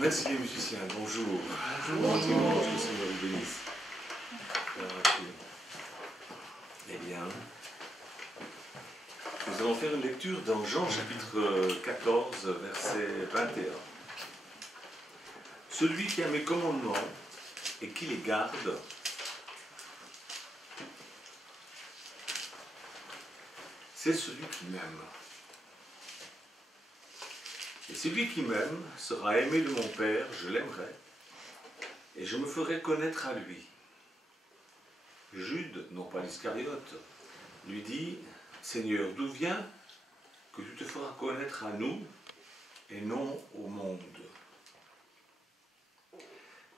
Merci les musiciens, bonjour. Bon dimanche, que le Seigneur vous bénisse. Eh bien, nous allons faire une lecture dans Jean chapitre 14, verset 21. Celui qui a mes commandements et qui les garde, c'est celui qui m'aime. Et celui qui m'aime sera aimé de mon Père, je l'aimerai, et je me ferai connaître à lui. Jude, non pas l'Iscariote, lui dit, Seigneur, d'où vient que tu te feras connaître à nous et non au monde?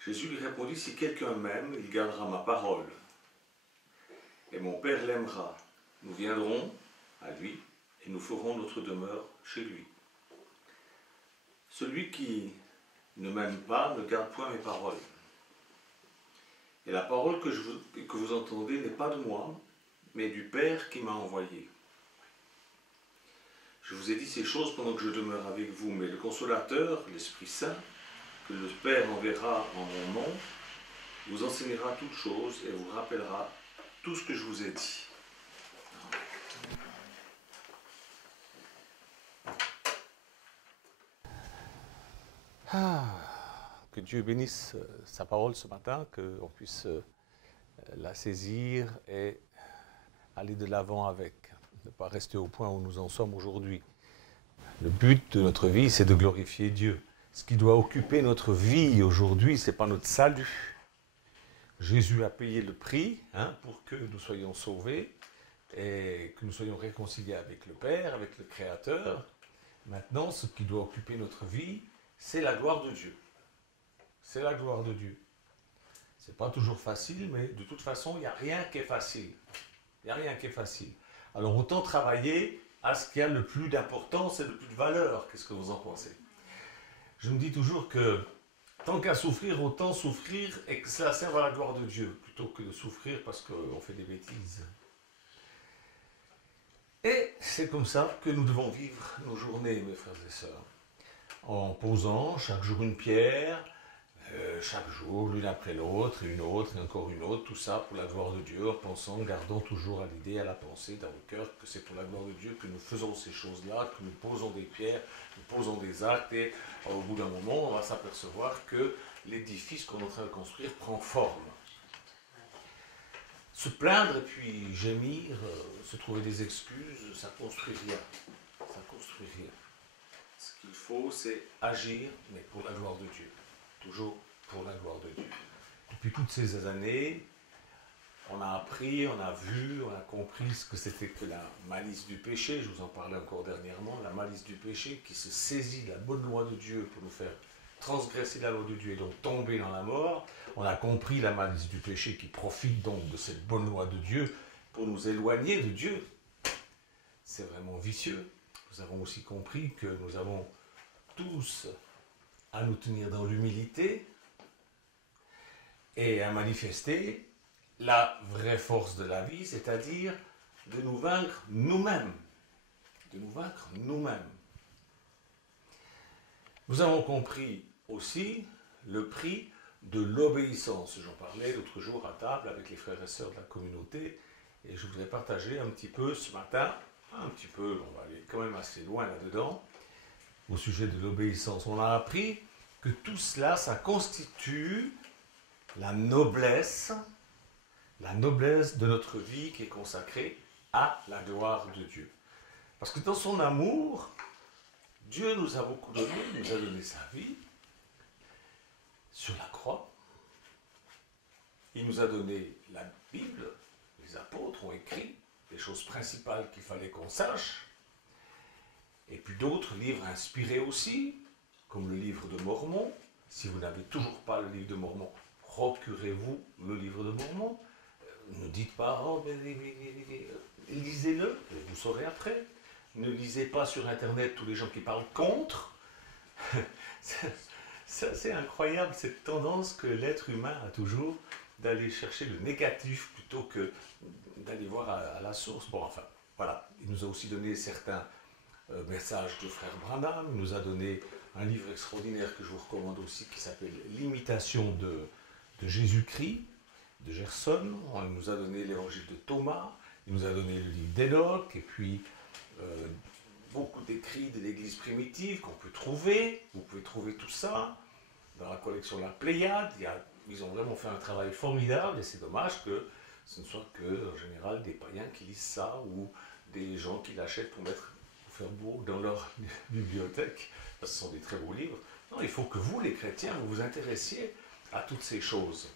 Jésus lui répondit, si quelqu'un m'aime, il gardera ma parole. Et mon Père l'aimera. Nous viendrons à lui et nous ferons notre demeure chez lui. Celui qui ne m'aime pas ne garde point mes paroles. Et la parole que vous entendez n'est pas de moi, mais du Père qui m'a envoyé. Je vous ai dit ces choses pendant que je demeure avec vous, mais le Consolateur, l'Esprit Saint, que le Père enverra en mon nom, vous enseignera toutes choses et vous rappellera tout ce que je vous ai dit. Que Dieu bénisse sa parole ce matin, qu'on puisse la saisir et aller de l'avant avec, ne pas rester au point où nous en sommes aujourd'hui. Le but de notre vie, c'est de glorifier Dieu. Ce qui doit occuper notre vie aujourd'hui, ce n'est pas notre salut. Jésus a payé le prix pour que nous soyons sauvés et que nous soyons réconciliés avec le Père, avec le Créateur. Maintenant, ce qui doit occuper notre vie, c'est la gloire de Dieu. C'est la gloire de Dieu. Ce n'est pas toujours facile, mais de toute façon, il n'y a rien qui est facile. Il n'y a rien qui est facile. Alors autant travailler à ce qui a le plus d'importance et le plus de valeur. Qu'est-ce que vous en pensez? Je me dis toujours que tant qu'à souffrir, autant souffrir et que cela serve à la gloire de Dieu, plutôt que de souffrir parce qu'on fait des bêtises. Et c'est comme ça que nous devons vivre nos journées, mes frères et sœurs. En posant chaque jour une pierre, chaque jour l'une après l'autre, et encore une autre, tout ça pour la gloire de Dieu, en pensant, gardant toujours à l'idée, à la pensée dans le cœur que c'est pour la gloire de Dieu que nous faisons ces choses-là, que nous posons des pierres, nous posons des actes, et au bout d'un moment, on va s'apercevoir que l'édifice qu'on est en train de construire prend forme. Se plaindre et puis gémir, se trouver des excuses, ça ne construit rien. Ça ne construit rien. Ce qu'il faut, c'est agir, mais pour la gloire de Dieu. Toujours pour la gloire de Dieu. Depuis toutes ces années, on a appris, on a vu, on a compris ce que c'était que la malice du péché. Je vous en parlais encore dernièrement, la malice du péché qui se saisit de la bonne loi de Dieu pour nous faire transgresser la loi de Dieu et donc tomber dans la mort. On a compris la malice du péché qui profite donc de cette bonne loi de Dieu pour nous éloigner de Dieu. C'est vraiment vicieux. Nous avons aussi compris que nous avons tous à nous tenir dans l'humilité et à manifester la vraie force de la vie, c'est-à-dire de nous vaincre nous-mêmes. De nous vaincre nous-mêmes. Nous avons compris aussi le prix de l'obéissance. J'en parlais l'autre jour à table avec les frères et sœurs de la communauté et je voudrais partager un petit peu ce matin, un petit peu, on va aller quand même assez loin là-dedans, au sujet de l'obéissance. On a appris que tout cela, ça constitue la noblesse de notre vie qui est consacrée à la gloire de Dieu. Parce que dans son amour, Dieu nous a beaucoup donné, il nous a donné sa vie sur la croix. Il nous a donné la Bible, les apôtres ont écrit les choses principales qu'il fallait qu'on sache. Et puis d'autres livres inspirés aussi, comme le livre de Mormon. Si vous n'avez toujours pas le livre de Mormon, procurez-vous le livre de Mormon. Ne dites pas, oh, mais lisez-le, vous saurez après. Ne lisez pas sur Internet tous les gens qui parlent contre. C'est incroyable cette tendance que l'être humain a toujours d'aller chercher le négatif plutôt que d'aller voir à la source. Bon, enfin, voilà. Il nous a aussi donné certains messages de frère Branham, il nous a donné un livre extraordinaire que je vous recommande aussi qui s'appelle L'imitation de Jésus-Christ, de Gerson. On nous a donné l'évangile de Thomas, il nous a donné le livre d'Enoch, et puis beaucoup d'écrits de l'Église primitive qu'on peut trouver. Vous pouvez trouver tout ça dans la collection La Pléiade. Ils ont vraiment fait un travail formidable, et c'est dommage que ce ne soit que, en général, des païens qui lisent ça, ou des gens qui l'achètent pour faire beau dans leur bibliothèque, parce que ce sont des très beaux livres. Non, il faut que vous, les chrétiens, vous vous intéressiez à toutes ces choses.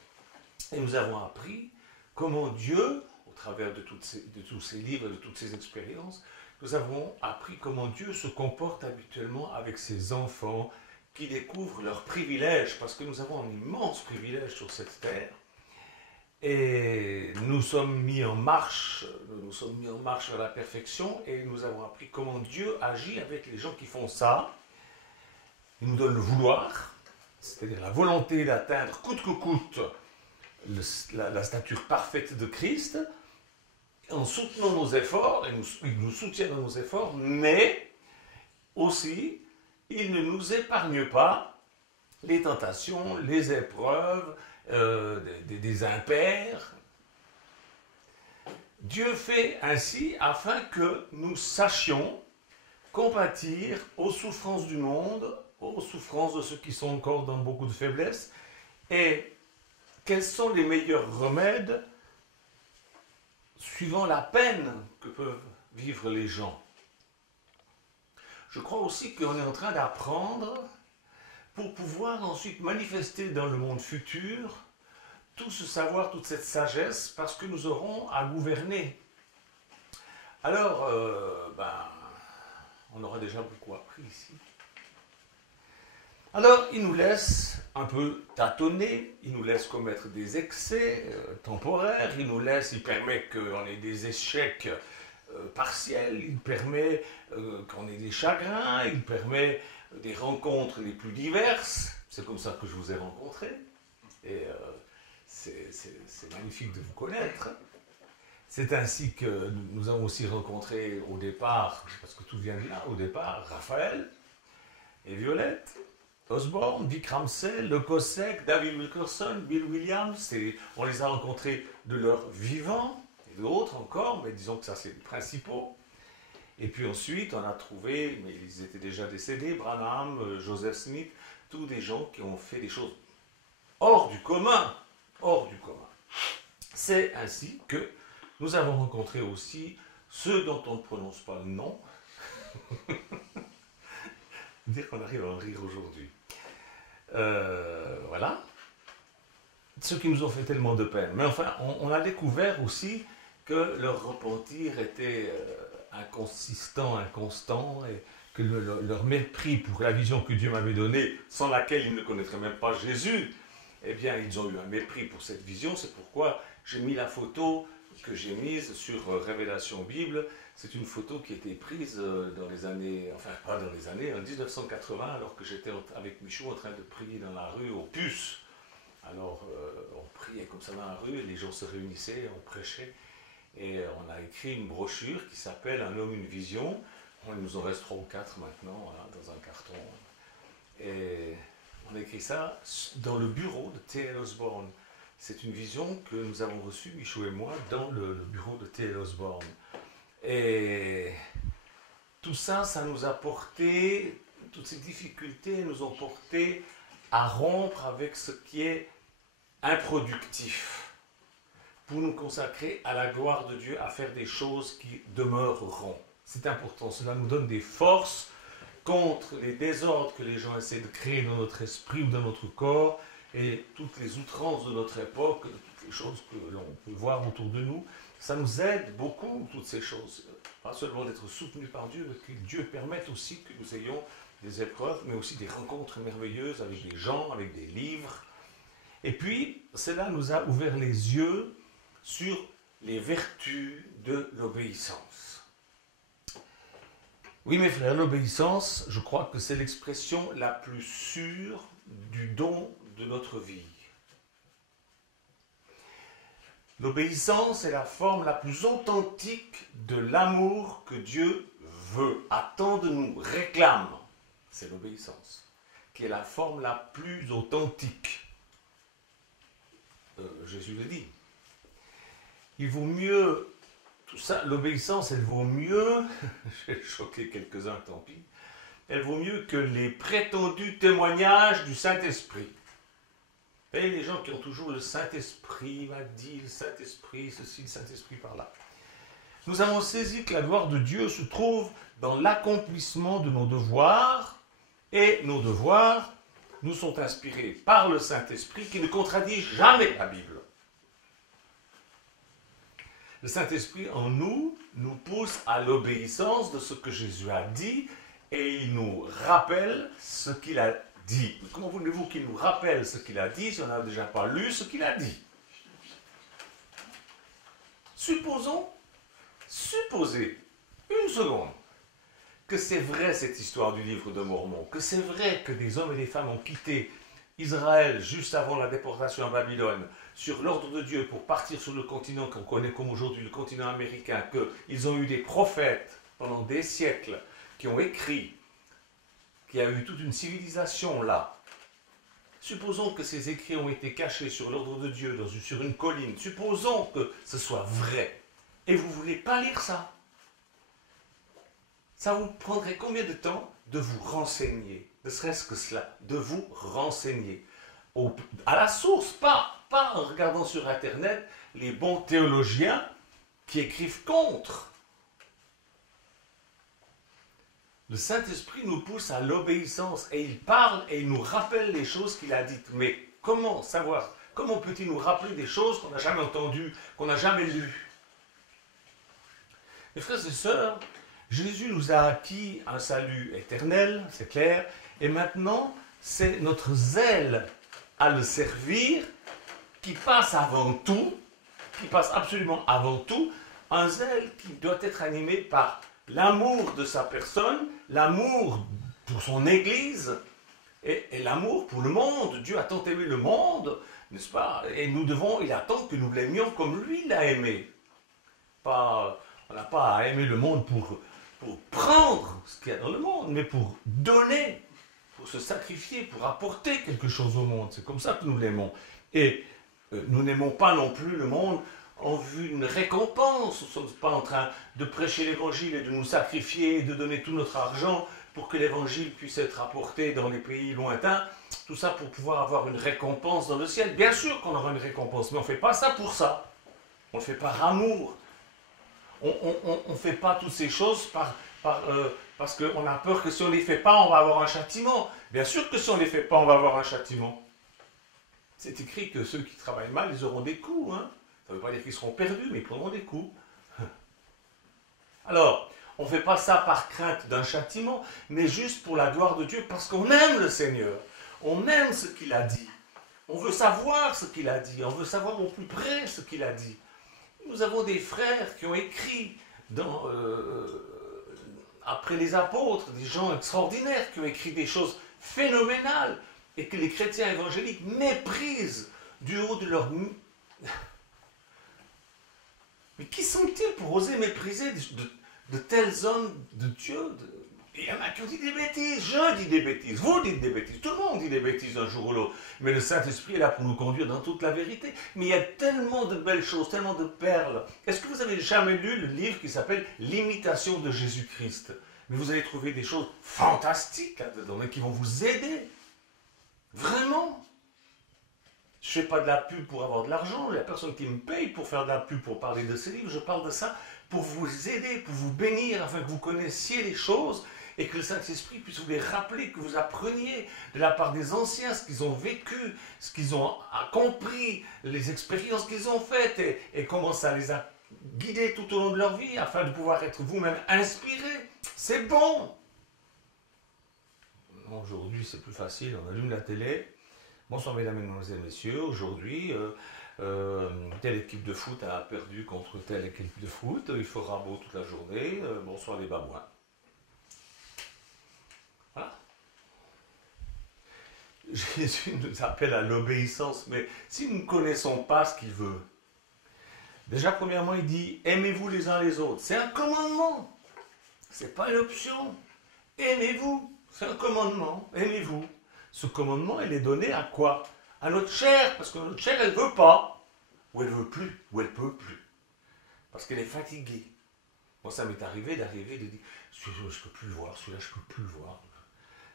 Et nous avons appris comment Dieu, au travers de tous ces livres, de toutes ces expériences, nous avons appris comment Dieu se comporte habituellement avec ses enfants qui découvrent leurs privilèges, parce que nous avons un immense privilège sur cette terre. Et nous sommes mis en marche vers la perfection, et nous avons appris comment Dieu agit avec les gens qui font ça. Il nous donne le vouloir, c'est-à-dire la volonté d'atteindre coûte que coûte la stature parfaite de Christ, en soutenant nos efforts, et il nous soutient dans nos efforts, mais aussi, il ne nous épargne pas les tentations, les épreuves, des impairs. Dieu fait ainsi afin que nous sachions compatir aux souffrances du monde, aux souffrances de ceux qui sont encore dans beaucoup de faiblesse, et quels sont les meilleurs remèdes suivant la peine que peuvent vivre les gens. Je crois aussi qu'on est en train d'apprendre pour pouvoir ensuite manifester dans le monde futur tout ce savoir, toute cette sagesse, parce que nous aurons à gouverner. Alors, on aura déjà beaucoup appris ici. Alors, il nous laisse un peu tâtonner, il nous laisse commettre des excès temporaires, il permet qu'on ait des échecs partiels, il permet qu'on ait des chagrins, il permet des rencontres les plus diverses. C'est comme ça que je vous ai rencontrés. Et c'est magnifique de vous connaître. C'est ainsi que nous avons aussi rencontré au départ, parce que tout vient de là, au départ, Raphaël et Violette, Osborne, Vic Ramsey, Le Cossack, David Wilkerson, Bill Williams. On les a rencontrés de leur vivant, et d'autres encore, mais disons que ça c'est les principaux. Et puis ensuite, on a trouvé, mais ils étaient déjà décédés, Branham, Joseph Smith, tous des gens qui ont fait des choses hors du commun. Hors du commun. C'est ainsi que nous avons rencontré aussi ceux dont on ne prononce pas le nom. Dire qu'on arrive à en rire aujourd'hui. Voilà. Ceux qui nous ont fait tellement de peine. Mais enfin, on a découvert aussi que leur repentir était inconsistant, inconstant, et que leur mépris pour la vision que Dieu m'avait donnée, sans laquelle ils ne connaîtraient même pas Jésus, eh bien, ils ont eu un mépris pour cette vision. C'est pourquoi j'ai mis la photo que j'ai mise sur Révélation Bible. C'est une photo qui a été prise dans les années, enfin pas dans les années, en 1980, alors que j'étais avec Michou en train de prier dans la rue aux Puces. Alors, on priait comme ça dans la rue, et les gens se réunissaient, on prêchait, et on a écrit une brochure qui s'appelle « Un homme, une vision ». Il nous en reste 3 ou 4 maintenant, voilà, dans un carton. Et on a écrit ça dans le bureau de T.L. Osborne. C'est une vision que nous avons reçue, Michou et moi, dans le bureau de T.L. Osborne. Et tout ça, ça nous a porté, toutes ces difficultés nous ont porté à rompre avec ce qui est improductif, pour nous consacrer à la gloire de Dieu, à faire des choses qui demeureront. C'est important, cela nous donne des forces contre les désordres que les gens essaient de créer dans notre esprit ou dans notre corps, et toutes les outrances de notre époque, toutes les choses que l'on peut voir autour de nous. Ça nous aide beaucoup, toutes ces choses. Pas seulement d'être soutenus par Dieu, mais que Dieu permette aussi que nous ayons des épreuves, mais aussi des rencontres merveilleuses avec des gens, avec des livres. Et puis, cela nous a ouvert les yeux sur les vertus de l'obéissance. Oui, mes frères, l'obéissance, je crois que c'est l'expression la plus sûre du don de notre vie. L'obéissance est la forme la plus authentique de l'amour que Dieu veut, attend de nous, réclame. C'est l'obéissance. qui est la forme la plus authentique. Jésus le dit. Il vaut mieux, tout ça, l'obéissance, elle vaut mieux, je vais choquer quelques-uns, tant pis, elle vaut mieux que les prétendus témoignages du Saint-Esprit. Vous voyez, les gens qui ont toujours le Saint-Esprit m'a dit, le Saint-Esprit, ceci, le Saint-Esprit par là. Nous avons saisi que la gloire de Dieu se trouve dans l'accomplissement de nos devoirs, et nos devoirs nous sont inspirés par le Saint-Esprit qui ne contredit jamais la Bible. Le Saint-Esprit en nous pousse à l'obéissance de ce que Jésus a dit et il nous rappelle ce qu'il a dit. Comment voulez-vous qu'il nous rappelle ce qu'il a dit si on n'a déjà pas lu ce qu'il a dit? Supposez une seconde que c'est vrai cette histoire du livre de Mormon, que c'est vrai que des hommes et des femmes ont quitté Israël juste avant la déportation à Babylone sur l'ordre de Dieu pour partir sur le continent qu'on connaît comme aujourd'hui le continent américain, qu'ils ont eu des prophètes pendant des siècles qui ont écrit, qu'il y a eu toute une civilisation là. Supposons que ces écrits ont été cachés sur l'ordre de Dieu sur une colline. Supposons que ce soit vrai. Et vous ne voulez pas lire ça. Ça vous prendrait combien de temps de vous renseigner? Ne serait-ce que cela, de vous renseigner. À la source, pas en regardant sur Internet les bons théologiens qui écrivent contre. Le Saint-Esprit nous pousse à l'obéissance et il parle et il nous rappelle les choses qu'il a dites. Mais comment savoir? Comment peut-il nous rappeler des choses qu'on n'a jamais entendues, qu'on n'a jamais lues? Mes frères et sœurs, Jésus nous a acquis un salut éternel, c'est clair, et maintenant, c'est notre zèle à le servir qui passe avant tout, qui passe absolument avant tout, un zèle qui doit être animé par l'amour de sa personne, l'amour pour son Église et l'amour pour le monde. Dieu a tant aimé le monde, n'est-ce pas? Et il attend que nous l'aimions comme lui l'a aimé. On n'a pas à aimer le monde pour prendre ce qu'il y a dans le monde, mais pour donner, pour se sacrifier, pour apporter quelque chose au monde. C'est comme ça que nous l'aimons. Et nous n'aimons pas non plus le monde en vue d'une récompense. Nous ne sommes pas en train de prêcher l'évangile et de nous sacrifier et de donner tout notre argent pour que l'évangile puisse être apporté dans les pays lointains. Tout ça pour pouvoir avoir une récompense dans le ciel. Bien sûr qu'on aura une récompense, mais on ne fait pas ça pour ça. On le fait par amour. On ne fait pas toutes ces choses parce qu'on a peur que si on ne les fait pas, on va avoir un châtiment. Bien sûr que si on ne les fait pas, on va avoir un châtiment. C'est écrit que ceux qui travaillent mal, ils auront des coups. Hein. Ça ne veut pas dire qu'ils seront perdus, mais ils prendront des coups. Alors, on ne fait pas ça par crainte d'un châtiment, mais juste pour la gloire de Dieu, parce qu'on aime le Seigneur. On aime ce qu'il a dit. On veut savoir ce qu'il a dit. On veut savoir au plus près ce qu'il a dit. Nous avons des frères qui ont écrit après les apôtres, des gens extraordinaires qui ont écrit des choses phénoménales et que les chrétiens évangéliques méprisent du haut de leur... Mais qui sont-ils pour oser mépriser de tels hommes de Dieu? Il y en a qui ont dit des bêtises, je dis des bêtises, vous dites des bêtises, tout le monde dit des bêtises un jour ou l'autre. Mais le Saint-Esprit est là pour nous conduire dans toute la vérité. Mais il y a tellement de belles choses, tellement de perles. Est-ce que vous avez jamais lu le livre qui s'appelle « L'imitation de Jésus-Christ » Mais vous allez trouver des choses fantastiques là-dedans, mais qui vont vous aider. Vraiment. Je ne fais pas de la pub pour avoir de l'argent, il n'y a personne qui me paye pour faire de la pub, pour parler de ces livres. Je parle de ça pour vous aider, pour vous bénir, afin que vous connaissiez les choses et que le Saint-Esprit puisse vous les rappeler, que vous appreniez de la part des anciens ce qu'ils ont vécu, ce qu'ils ont compris, les expériences qu'ils ont faites et comment ça les a guidés tout au long de leur vie, afin de pouvoir être vous-même inspirés. C'est bon. Aujourd'hui, c'est plus facile, on allume la télé. Bonsoir mesdames, mesdemoiselles, messieurs. Aujourd'hui, telle équipe de foot a perdu contre telle équipe de foot. Il fera beau toute la journée. Bonsoir les babouins. Voilà. Jésus nous appelle à l'obéissance, mais si nous ne connaissons pas ce qu'il veut, déjà premièrement il dit aimez-vous les uns les autres. C'est un commandement. C'est pas une option. Aimez-vous. C'est un commandement. Aimez-vous. Ce commandement, il est donné à quoi? À notre chair, parce que notre chair, elle ne veut pas, ou elle ne veut plus, ou elle ne peut plus, parce qu'elle est fatiguée. Moi, ça m'est arrivé d'arriver, de dire, celui-là, je ne peux plus le voir, celui-là, je ne peux plus le voir.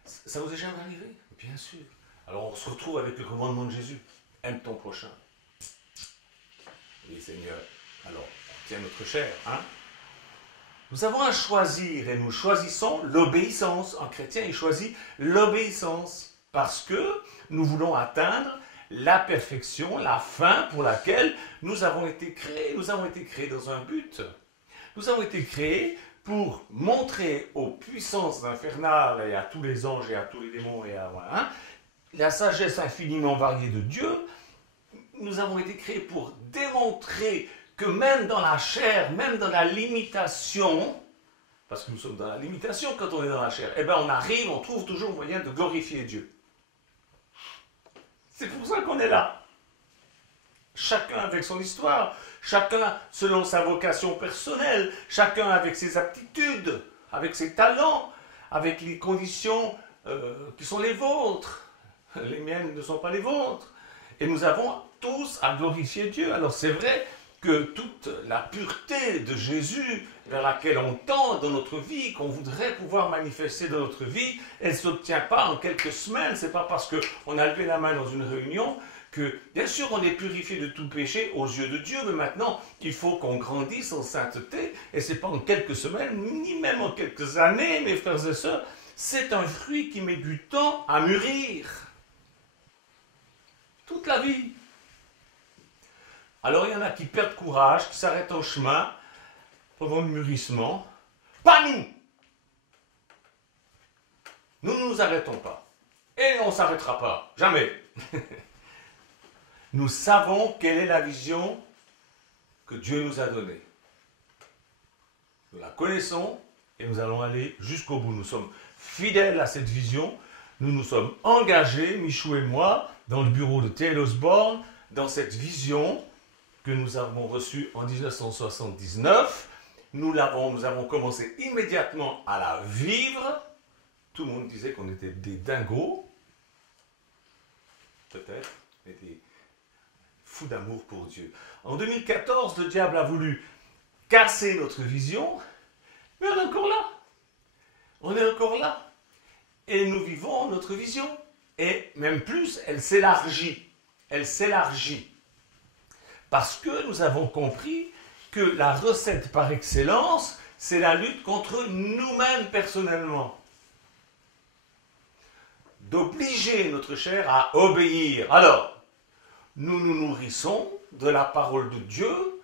Ça vous est jamais arrivé? Bien sûr. Alors, on se retrouve avec le commandement de Jésus. Aime ton prochain. Oui, Seigneur. Alors, on tient notre chair, hein? Nous avons à choisir, et nous choisissons l'obéissance. En chrétien, il choisit l'obéissance, parce que nous voulons atteindre la perfection, la fin pour laquelle nous avons été créés. Nous avons été créés dans un but. Nous avons été créés pour montrer aux puissances infernales et à tous les anges et à tous les démons et à la sagesse infiniment variée de Dieu. Nous avons été créés pour démontrer que même dans la chair, même dans la limitation, parce que nous sommes dans la limitation quand on est dans la chair, eh bien on arrive, on trouve toujours moyen de glorifier Dieu. C'est pour ça qu'on est là. Chacun avec son histoire, chacun selon sa vocation personnelle, chacun avec ses aptitudes, avec ses talents, avec les conditions qui sont les vôtres. Les miennes ne sont pas les vôtres. Et nous avons tous à glorifier Dieu. Alors c'est vrai que toute la pureté de Jésus vers laquelle on tend dans notre vie, qu'on voudrait pouvoir manifester dans notre vie, elle ne s'obtient pas en quelques semaines. Ce n'est pas parce qu'on a levé la main dans une réunion que, bien sûr, on est purifié de tout péché aux yeux de Dieu, mais maintenant, il faut qu'on grandisse en sainteté, et ce n'est pas en quelques semaines, ni même en quelques années, mes frères et sœurs, c'est un fruit qui met du temps à mûrir. Toute la vie. Alors, il y en a qui perdent courage, qui s'arrêtent en chemin, pendant le mûrissement. Pas nous! Nous ne nous arrêtons pas. Et on ne s'arrêtera pas. Jamais. Nous savons quelle est la vision que Dieu nous a donnée. Nous la connaissons et nous allons aller jusqu'au bout. Nous sommes fidèles à cette vision. Nous nous sommes engagés, Michou et moi, dans le bureau de T.L. Osborne, dans cette vision que nous avons reçue en 1979. Nous avons commencé immédiatement à la vivre. Tout le monde disait qu'on était des dingos. Peut-être, mais des fous d'amour pour Dieu. En 2014, le diable a voulu casser notre vision, mais on est encore là. On est encore là. Et nous vivons notre vision. Et même plus, elle s'élargit. Elle s'élargit. Parce que nous avons compris que la recette par excellence, c'est la lutte contre nous-mêmes personnellement. D'obliger notre chair à obéir. Alors, nous nous nourrissons de la parole de Dieu,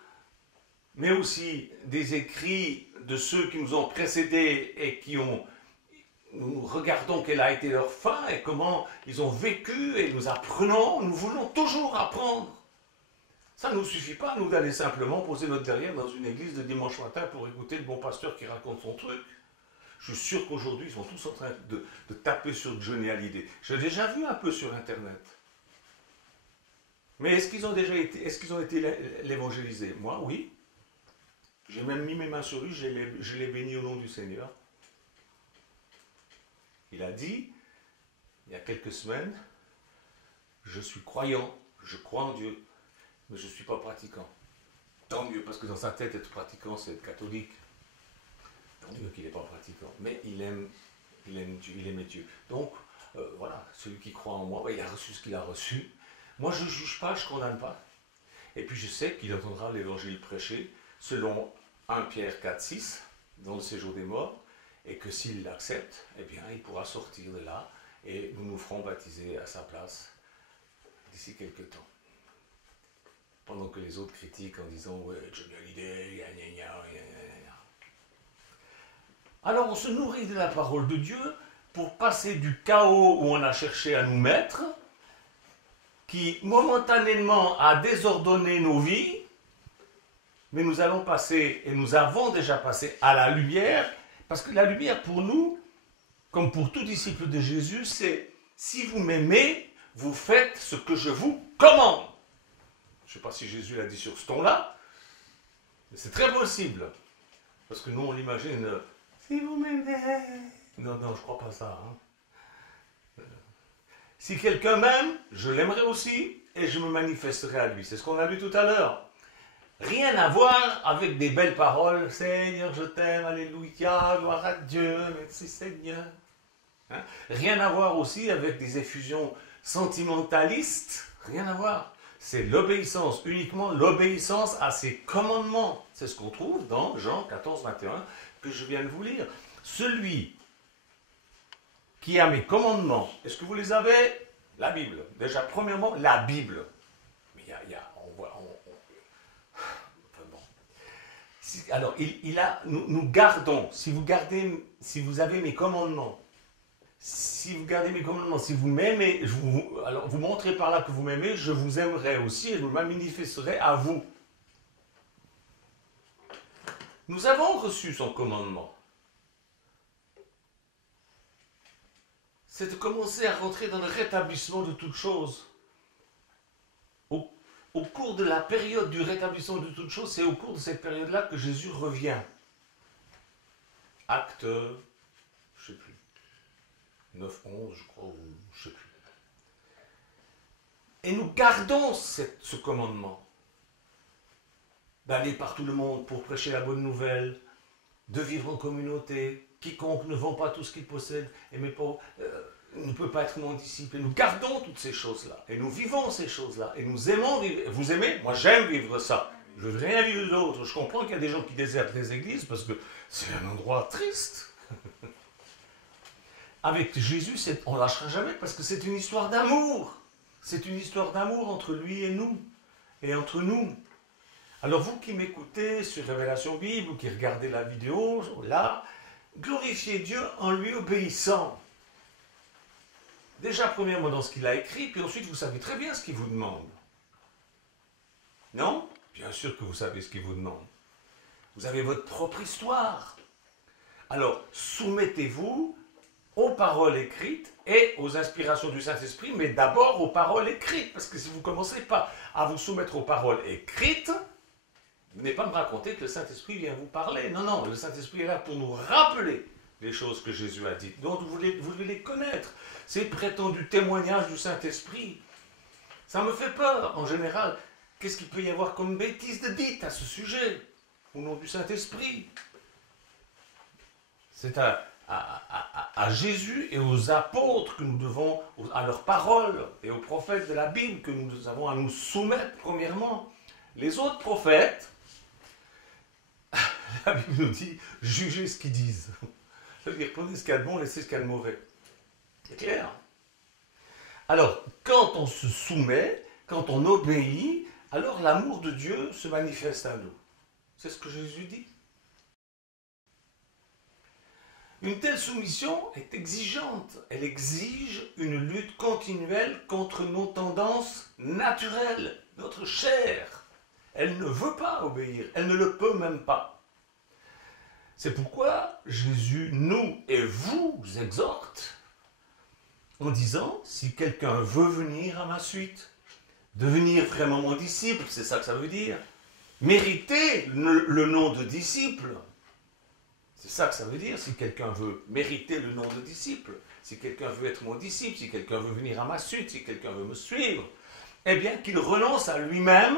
mais aussi des écrits de ceux qui nous ont précédés et nous regardons quelle a été leur fin et comment ils ont vécu et nous apprenons, nous voulons toujours apprendre. Ça ne nous suffit pas, nous, d'aller simplement poser notre derrière dans une église de dimanche matin pour écouter le bon pasteur qui raconte son truc. Je suis sûr qu'aujourd'hui, ils sont tous en train de taper sur Johnny Hallyday. J'ai déjà vu un peu sur Internet. Mais est-ce qu'ils ont été l'évangéliser? Moi, oui. J'ai même mis mes mains sur lui, je l'ai béni au nom du Seigneur. Il a dit, il y a quelques semaines, je suis croyant, je crois en Dieu, mais je ne suis pas pratiquant. Tant mieux, parce que dans sa tête, être pratiquant, c'est être catholique. Tant mieux qu'il n'est pas pratiquant. Mais il aimait Dieu. Donc, voilà, celui qui croit en moi, il a reçu ce qu'il a reçu. Moi, je ne juge pas, je ne condamne pas. Et puis, je sais qu'il entendra l'évangile prêché selon 1 Pierre 4, 6, dans le séjour des morts, et que s'il l'accepte, eh bien, il pourra sortir de là, et nous nous ferons baptiser à sa place d'ici quelques temps. Pendant que les autres critiquent en disant « Ouais, Johnny Hallyday, gna gna gna, gna gna. » Alors on se nourrit de la parole de Dieu pour passer du chaos où on a cherché à nous mettre, qui momentanément a désordonné nos vies, mais nous allons passer, et nous avons déjà passé à la lumière, parce que la lumière pour nous, comme pour tout disciple de Jésus, c'est « Si vous m'aimez, vous faites ce que je vous commande ». Je ne sais pas si Jésus l'a dit sur ce ton-là, mais c'est très possible. Parce que nous, on l'imagine, si vous m'aimez. Non, je ne crois pas ça. Hein. Si quelqu'un m'aime, je l'aimerai aussi et je me manifesterai à lui. C'est ce qu'on a lu tout à l'heure. Rien à voir avec des belles paroles. Seigneur, je t'aime, alléluia, gloire à Dieu, merci Seigneur. Hein? Rien à voir aussi avec des effusions sentimentalistes. Rien à voir. C'est l'obéissance, uniquement l'obéissance à ses commandements. C'est ce qu'on trouve dans Jean 14, 21 que je viens de vous lire. Celui qui a mes commandements, est-ce que vous les avez? La Bible. Déjà, premièrement, la Bible. Mais on voit... enfin bon. Alors, nous gardons, si vous avez mes commandements, si vous gardez mes commandements, si vous m'aimez, alors vous montrez par là que vous m'aimez, je vous aimerai aussi et je me manifesterai à vous. Nous avons reçu son commandement. C'est de commencer à rentrer dans le rétablissement de toutes choses. Au cours de la période du rétablissement de toutes choses, c'est au cours de cette période-là que Jésus revient. Acte, je ne sais plus, 9, 11, je crois, ou je ne sais plus. Et nous gardons ce commandement d'aller par tout le monde pour prêcher la bonne nouvelle, de vivre en communauté. Quiconque ne vend pas tout ce qu'il possède et ne peut pas être mon disciple. Et nous gardons toutes ces choses-là. Et nous vivons ces choses-là. Et nous aimons vivre. Vous aimez? Moi, j'aime vivre ça. Je ne veux rien vivre d'autre. Je comprends qu'il y a des gens qui désertent les églises parce que c'est un endroit triste. Avec Jésus, on ne lâchera jamais parce que c'est une histoire d'amour. C'est une histoire d'amour entre lui et nous. Et entre nous. Alors vous qui m'écoutez sur Révélation Bible ou qui regardez la vidéo, là, glorifiez Dieu en lui obéissant. Déjà, premièrement, dans ce qu'il a écrit, puis ensuite, vous savez très bien ce qu'il vous demande. Non? Bien sûr que vous savez ce qu'il vous demande. Vous avez votre propre histoire. Alors, soumettez-vous aux paroles écrites et aux inspirations du Saint-Esprit, mais d'abord aux paroles écrites, parce que si vous ne commencez pas à vous soumettre aux paroles écrites, vous n'allez pas me raconter que le Saint-Esprit vient vous parler. Non, non, le Saint-Esprit est là pour nous rappeler les choses que Jésus a dites. Donc vous devez les connaître. Ces prétendus témoignages du Saint-Esprit, ça me fait peur en général. Qu'est-ce qu'il peut y avoir comme bêtises de dites à ce sujet, au nom du Saint-Esprit? C'est à Jésus et aux apôtres que nous devons, à leurs paroles et aux prophètes de la Bible que nous avons à nous soumettre premièrement. Les autres prophètes, la Bible nous dit, jugez ce qu'ils disent. Ça veut dire, prenez ce qu'il y a de bon, laissez ce qu'il y a de mauvais. C'est clair. Alors, quand on se soumet, quand on obéit, alors l'amour de Dieu se manifeste à nous. C'est ce que Jésus dit. Une telle soumission est exigeante. Elle exige une lutte continuelle contre nos tendances naturelles, notre chair. Elle ne veut pas obéir, elle ne le peut même pas. C'est pourquoi Jésus nous et vous exhorte en disant, si quelqu'un veut venir à ma suite, devenir vraiment mon disciple, c'est ça que ça veut dire, mériter le nom de disciple. C'est ça que ça veut dire, si quelqu'un veut mériter le nom de disciple, si quelqu'un veut être mon disciple, si quelqu'un veut venir à ma suite, si quelqu'un veut me suivre, eh bien qu'il renonce à lui-même,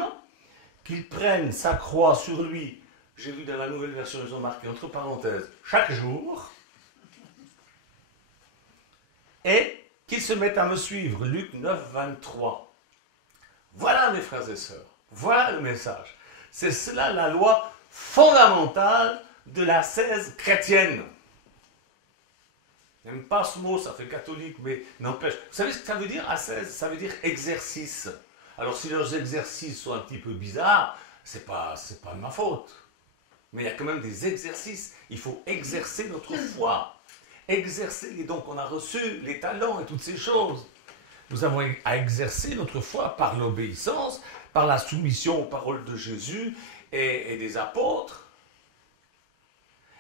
qu'il prenne sa croix sur lui. J'ai vu dans la nouvelle version, ils ont marqué entre parenthèses, chaque jour, et qu'il se mette à me suivre. Luc 9, 23. Voilà mes frères et sœurs, voilà le message. C'est cela la loi fondamentale de l'ascèse chrétienne. J'aime pas ce mot, ça fait catholique, mais n'empêche. Vous savez ce que ça veut dire, ascèse? Ça veut dire exercice. Alors si leurs exercices sont un petit peu bizarres, c'est pas de ma faute. Mais il y a quand même des exercices. Il faut exercer notre foi. Exercer les dons qu'on a reçus, les talents et toutes ces choses. Nous avons à exercer notre foi par l'obéissance, par la soumission aux paroles de Jésus et des apôtres.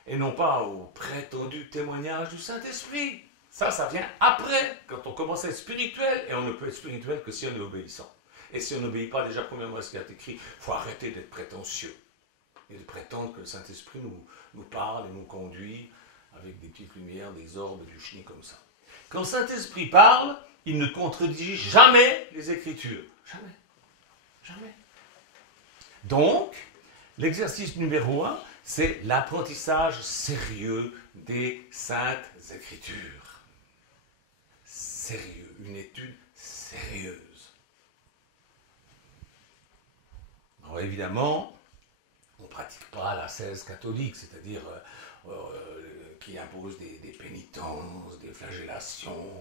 Et non pas au prétendu témoignage du Saint-Esprit. Ça vient après, quand on commence à être spirituel. Et on ne peut être spirituel que si on est obéissant. Et si on n'obéit pas déjà premièrement à ce qui a été écrit, il faut arrêter d'être prétentieux. Et de prétendre que le Saint-Esprit nous parle et nous conduit avec des petites lumières, des orbes, du chenille comme ça. Quand le Saint-Esprit parle, il ne contredit jamais les Écritures. Jamais. Jamais. Donc, l'exercice numéro 1, c'est l'apprentissage sérieux des Saintes Écritures. Sérieux, une étude sérieuse. Alors évidemment, on ne pratique pas l'ascèse catholique, c'est-à-dire qui impose des pénitences, des flagellations,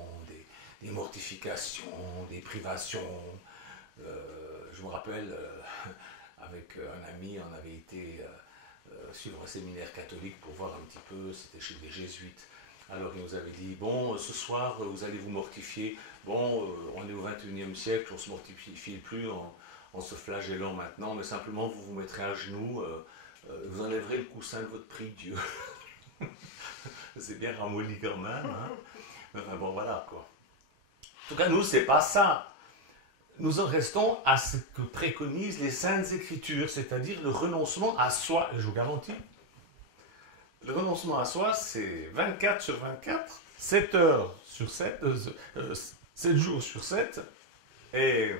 des mortifications, des privations. Je me rappelle, avec un ami, on avait été suivre un séminaire catholique pour voir un petit peu, c'était chez des jésuites. Alors il nous avait dit, bon, ce soir, vous allez vous mortifier. Bon, on est au XXIe siècle, on ne se mortifie plus en se flagellant maintenant, mais simplement vous vous mettrez à genoux, vous enlèverez le coussin de votre prie-dieu. C'est bien ramolli quand même, hein. Enfin bon, voilà quoi. En tout cas, nous, c'est pas ça. Nous en restons à ce que préconisent les Saintes Écritures, c'est-à-dire le renoncement à soi. Et je vous garantis, le renoncement à soi, c'est 24 sur 24, 7 heures sur 7, 7 jours sur 7. Et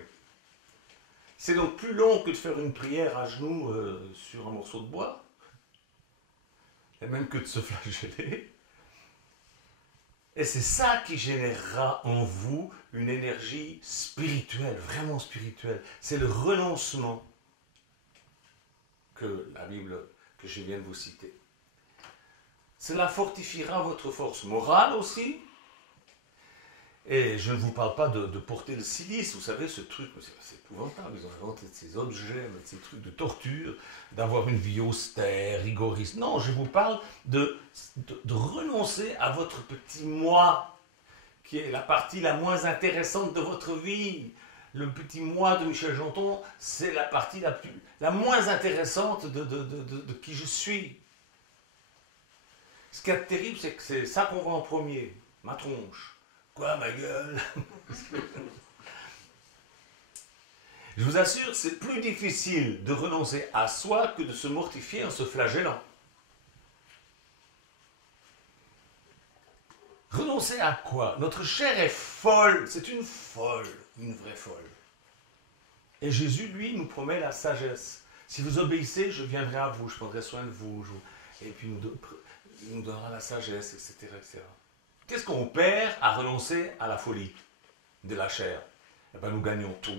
c'est donc plus long que de faire une prière à genoux sur un morceau de bois, et même que de se flageller. Et c'est ça qui générera en vous une énergie spirituelle, vraiment spirituelle. C'est le renoncement que la Bible, que je viens de vous citer. Cela fortifiera votre force morale aussi. Et je ne vous parle pas de porter le cilice, vous savez, ce truc, c'est épouvantable, ils ont inventé ces objets, ces trucs de torture, d'avoir une vie austère, rigoriste. Non, je vous parle de renoncer à votre petit moi, qui est la partie la moins intéressante de votre vie. Le petit moi de Michel Janton, c'est la partie la moins intéressante de qui je suis. Ce qui est terrible, c'est que c'est ça qu'on voit en premier, ma tronche. Quoi, ma gueule? Je vous assure, c'est plus difficile de renoncer à soi que de se mortifier en se flagellant. Renoncer à quoi? Notre chair est folle, c'est une folle, une vraie folle. Et Jésus, lui, nous promet la sagesse. Si vous obéissez, je viendrai à vous, je prendrai soin de vous. Et puis il nous donnera la sagesse, etc. etc. Qu'est-ce qu'on perd à renoncer à la folie de la chair? Eh bien, nous gagnons tout.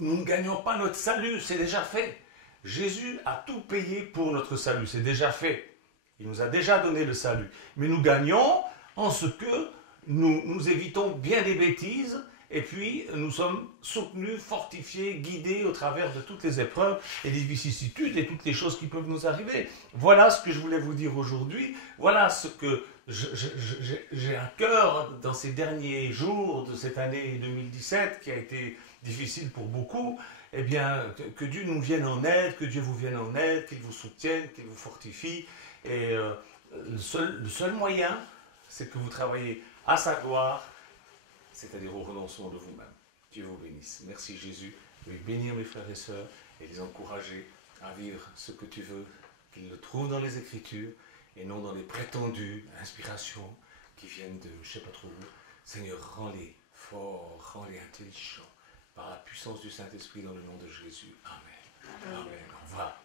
Nous ne gagnons pas notre salut, c'est déjà fait. Jésus a tout payé pour notre salut, c'est déjà fait. Il nous a déjà donné le salut. Mais nous gagnons en ce que nous évitons bien des bêtises et puis nous sommes soutenus, fortifiés, guidés au travers de toutes les épreuves et des vicissitudes et toutes les choses qui peuvent nous arriver. Voilà ce que je voulais vous dire aujourd'hui. Voilà ce que j'ai à cœur dans ces derniers jours de cette année 2017 qui a été difficile pour beaucoup. Eh bien, que Dieu nous vienne en aide, que Dieu vous vienne en aide, qu'il vous soutienne, qu'il vous fortifie. Et le seul moyen, c'est que vous travaillez à sa gloire, c'est-à-dire au renoncement de vous-même. Dieu vous bénisse. Merci Jésus. Je vais bénir mes frères et sœurs et les encourager à vivre ce que tu veux, qu'ils le trouvent dans les Écritures et non dans les prétendues inspirations qui viennent de je ne sais pas trop où. Seigneur, rends-les forts, rends-les intelligents par la puissance du Saint-Esprit dans le nom de Jésus. Amen. Amen. Au revoir.